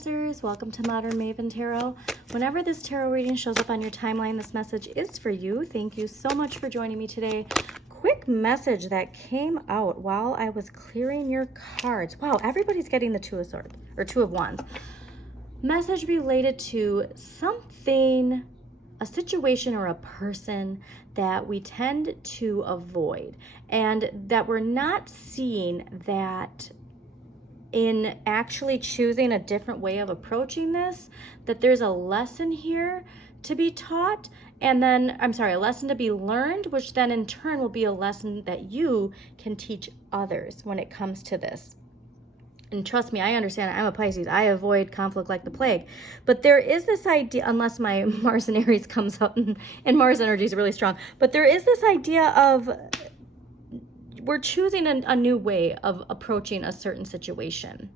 Cancers, welcome to Modern Maven Tarot. Whenever this tarot reading shows up on your timeline, this message is for you. Thank you so much for joining me today. Quick message that came out while I was clearing your cards. Wow, everybody's getting the Two of Swords, or Two of Wands. Message related to something, a situation or a person that we tend to avoid, and that we're not seeing that in actually choosing a different way of approaching this, that there's a lesson here to be taught, and then, a lesson to be learned, which then in turn will be a lesson that you can teach others when it comes to this. And trust me, I understand. I'm a Pisces. I avoid conflict like the plague. But there is this idea, unless my Mars and Aries comes out, and Mars energy is really strong, but there is this idea of we're choosing a new way of approaching a certain situation,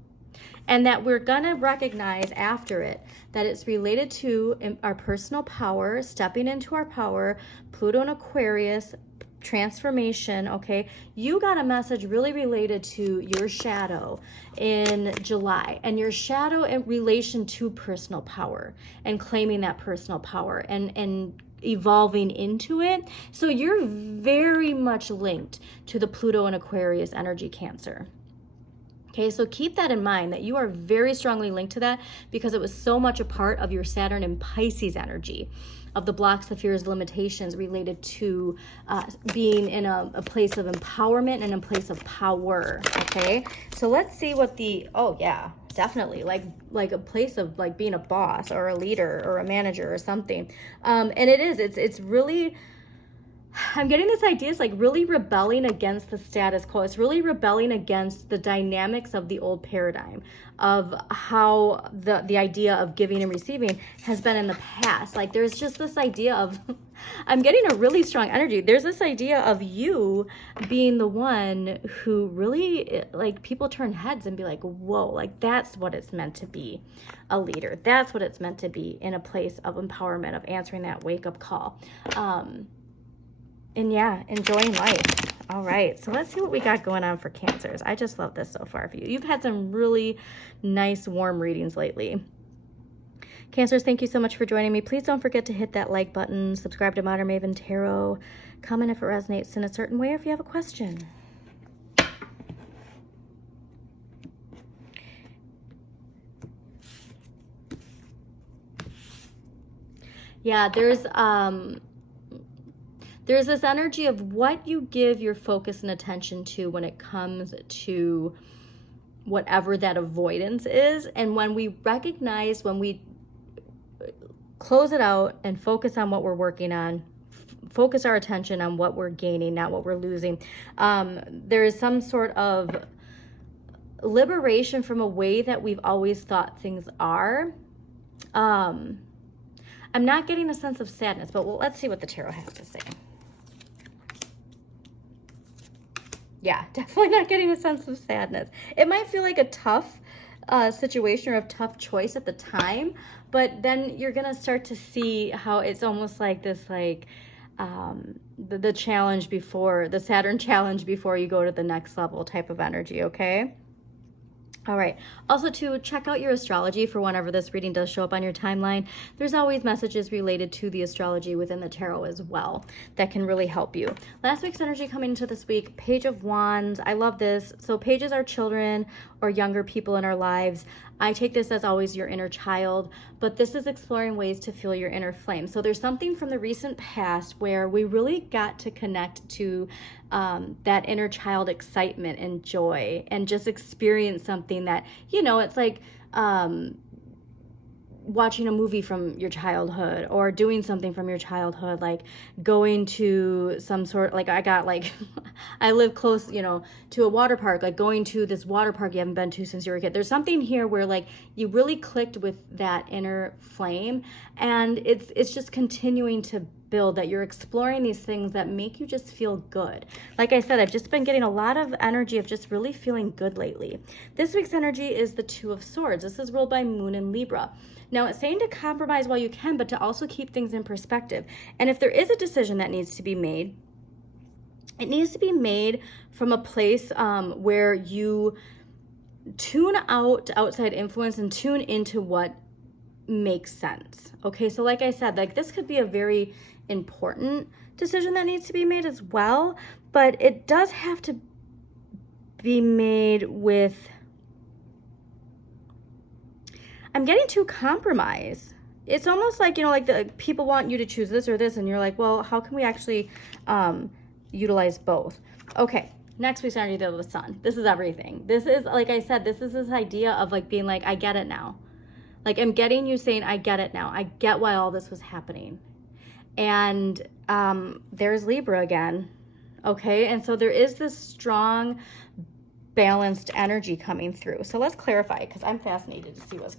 and that we're gonna recognize after it that it's related to our personal power, stepping into our power, Pluto and Aquarius, transformation. Okay, you got a message really related to your shadow in July, and your shadow in relation to personal power and claiming that personal power and evolving into it. So you're very much linked to the Pluto and Aquarius energy, Cancer. Okay, so keep that in mind, that you are very strongly linked to that because it was so much a part of your Saturn and Pisces energy, of the blocks, the fears, line related to being in a place of empowerment and a place of power. Okay, so let's see what the, oh yeah, definitely, like a place of like being a boss or a leader or a manager or something. And it's really, I'm getting this idea, it's like really rebelling against the status quo. It's really rebelling against the dynamics of the old paradigm of how the idea of giving and receiving has been in the past. Like there's just this idea of, I'm getting a really strong energy. There's this idea of you being the one who really, like, people turn heads and be like, whoa, like that's what it's meant to be a leader. That's what it's meant to be in a place of empowerment, of answering that wake up call. And yeah, enjoying life. All right, so let's see what we got going on for Cancers. I just love this so far for you. You've had some really nice, warm readings lately. Cancers, thank you so much for joining me. Please don't forget to hit that like button, subscribe to Modern Maven Tarot, comment if it resonates in a certain way, or if you have a question. Yeah, there's this energy of what you give your focus and attention to when it comes to whatever that avoidance is. And when we recognize, when we close it out and focus on what we're working on, focus our attention on what we're gaining, not what we're losing, there is some sort of liberation from a way that we've always thought things are. I'm not getting a sense of sadness, but let's see what the tarot has to say. Yeah, definitely not getting a sense of sadness. It might feel like a tough situation or a tough choice at the time, but then you're going to start to see how it's almost like this, like the challenge before, the Saturn challenge before you go to the next level type of energy, okay? All right. Also, to check out your astrology for whenever this reading does show up on your timeline. There's always messages related to the astrology within the tarot as well that can really help you. Last week's energy coming into this week, Page of Wands. I love this. So pages are children or younger people in our lives. I take this as always your inner child, but this is exploring ways to feel your inner flame. So there's something from the recent past where we really got to connect to that inner child excitement and joy, and just experience something that, you know, it's like watching a movie from your childhood or doing something from your childhood, like going to some sort, like I live close, you know, to a water park, like going to this water park you haven't been to since you were a kid. There's something here where like you really clicked with that inner flame, and it's just continuing to build, that you're exploring these things that make you just feel good. Like I said, I've just been getting a lot of energy of just really feeling good lately. This week's energy is the Two of Swords. This is ruled by Moon and Libra. Now, it's saying to compromise while you can, but to also keep things in perspective. And if there is a decision that needs to be made, it needs to be made from a place where you tune out outside influence and tune into what makes sense. Okay, so like I said, like this could be a very important decision that needs to be made as well, but it does have to be made with, I'm getting to compromise. It's almost like, you know, like the people want you to choose this or this, and you're like, well, how can we actually utilize both? Okay, next we start to deal with the sun. This is everything. This is, like I said, this is this idea of like being like, I get it now. Like I'm getting you saying, I get it now. I get why all this was happening. And there's Libra again. Okay, and so there is this strong, balanced energy coming through. So let's clarify, because I'm fascinated to see what's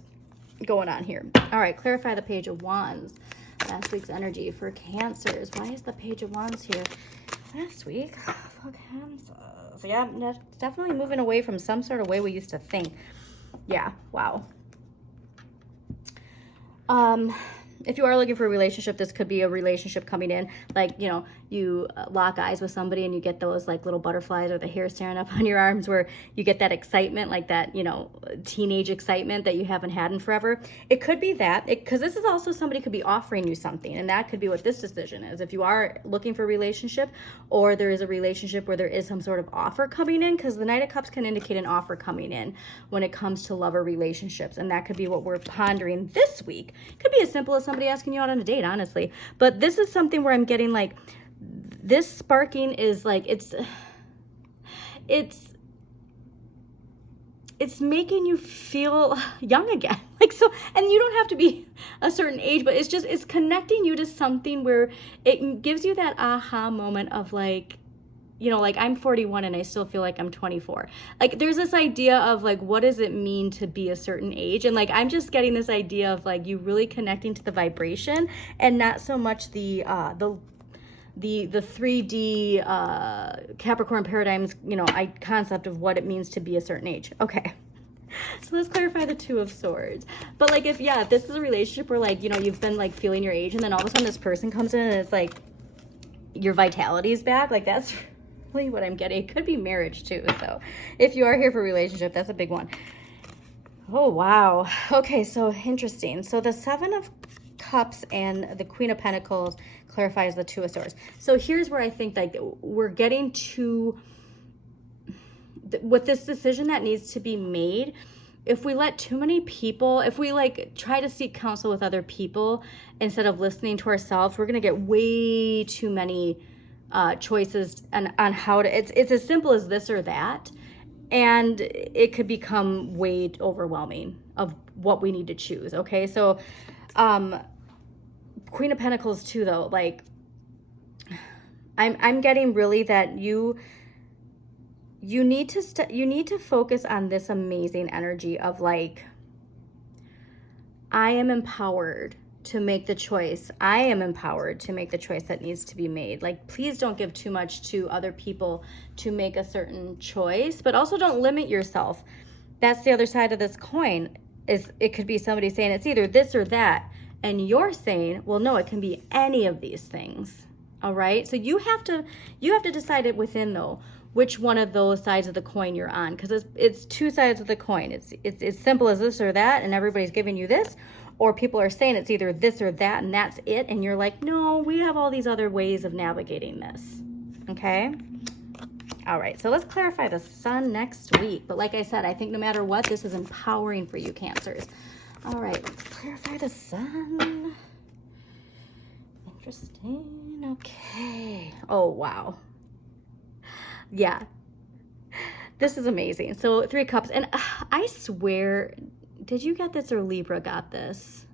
going on here. All right, clarify the Page of Wands. Last week's energy for Cancers. Why is the Page of Wands here last week for Cancers? Yeah, definitely moving away from some sort of way we used to think. Yeah, wow. If you are looking for a relationship, this could be a relationship coming in, like, you know, you lock eyes with somebody and you get those like little butterflies or the hair standing up on your arms, where you get that excitement, like that, you know, teenage excitement that you haven't had in forever. It could be that, because this is also somebody could be offering you something, and that could be what this decision is. If you are looking for a relationship, or there is a relationship where there is some sort of offer coming in, because the Knight of Cups can indicate an offer coming in when it comes to love or relationships, and that could be what we're pondering this week. It could be as simple as somebody asking you out on a date, honestly, but this is something where I'm getting like, this sparking is like, it's making you feel young again. Like, so, and you don't have to be a certain age, but it's just, it's connecting you to something where it gives you that aha moment of like, you know, like I'm 41 and I still feel like I'm 24. Like there's this idea of like, what does it mean to be a certain age? And like, I'm just getting this idea of like you really connecting to the vibration and not so much the 3D Capricorn paradigms, you know, concept of what it means to be a certain age. Okay. So let's clarify the Two of Swords. But like, if this is a relationship where like, you know, you've been like feeling your age, and then all of a sudden this person comes in and it's like your vitality is back, like that's really what I'm getting. It could be marriage too. So if you are here for a relationship, that's a big one. Oh, wow. Okay. So interesting. So the Seven of Cups and the Queen of Pentacles clarifies the Two of Swords. So here's where I think like we're getting to, with this decision that needs to be made, if we let too many people, if we like try to seek counsel with other people instead of listening to ourselves, we're going to get way too many choices on how to, it's as simple as this or that. And it could become way overwhelming of what we need to choose. Okay. So, Queen of Pentacles too, though, like I'm getting really that you need to focus on this amazing energy of like, I am empowered to make the choice. I am empowered to make the choice that needs to be made. Like, please don't give too much to other people to make a certain choice, but also don't limit yourself. That's the other side of this coin. Is it could be somebody saying it's either this or that, and you're saying, well, no, it can be any of these things. All right. So you have to decide it within though, which one of those sides of the coin you're on. Because it's two sides of the coin. It's as simple as this or that, and everybody's giving you this, or people are saying it's either this or that, and that's it. And you're like, no, we have all these other ways of navigating this. Okay. All right. So let's clarify the Sun next week. But like I said, I think no matter what, this is empowering for you, Cancers. All right, let's clarify the Sun. Interesting. Okay. Oh, wow. Yeah. This is amazing. So 3 of Cups. And I swear, did you get this or Libra got this?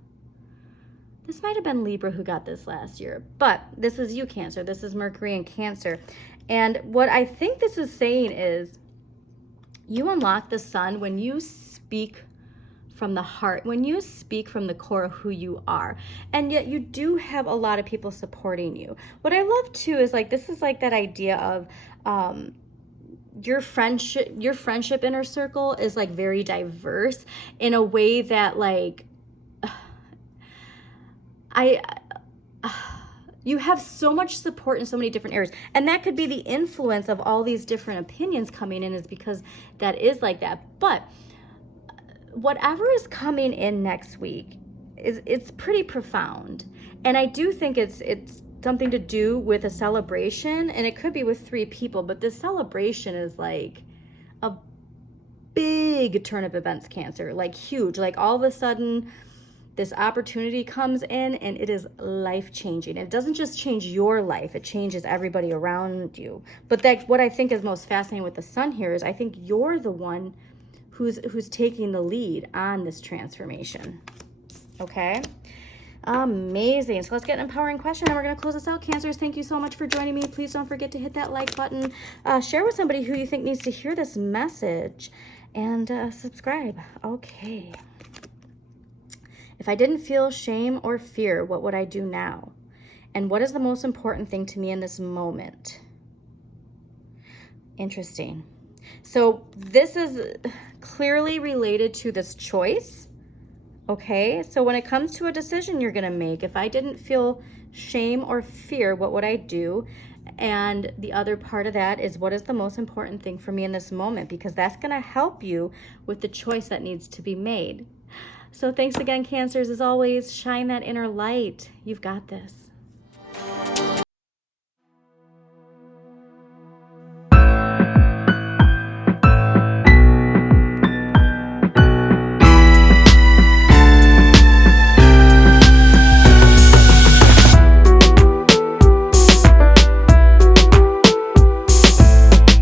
This might have been Libra who got this last year. But this is you, Cancer. This is Mercury in Cancer. And what I think this is saying is you unlock the Sun when you speak from the heart, when you speak from the core of who you are, and yet you do have a lot of people supporting you. What I love too is like, this is like that idea of your friendship inner circle is like very diverse in a way that like you have so much support in so many different areas. And that could be the influence of all these different opinions coming in, is because that is like that. But whatever is coming in next week it's pretty profound. And I do think it's something to do with a celebration, and it could be with 3 people, but this celebration is like a big turn of events, Cancer, like huge. Like all of a sudden this opportunity comes in and it is life-changing. It doesn't just change your life, it changes everybody around you. But that, what I think is most fascinating with the sun here is I think you're the one who's taking the lead on this transformation. Okay? Amazing. So let's get an empowering question and we're going to close this out. Cancers, thank you so much for joining me. Please don't forget to hit that like button. Share with somebody who you think needs to hear this message, and subscribe. Okay. If I didn't feel shame or fear, what would I do now? And what is the most important thing to me in this moment? Interesting. So this is clearly related to this choice. Okay, so when it comes to a decision you're going to make, if I didn't feel shame or fear, what would I do? And the other part of that is, what is the most important thing for me in this moment? Because that's going to help you with the choice that needs to be made. So thanks again, Cancers. As always, shine that inner light. You've got this.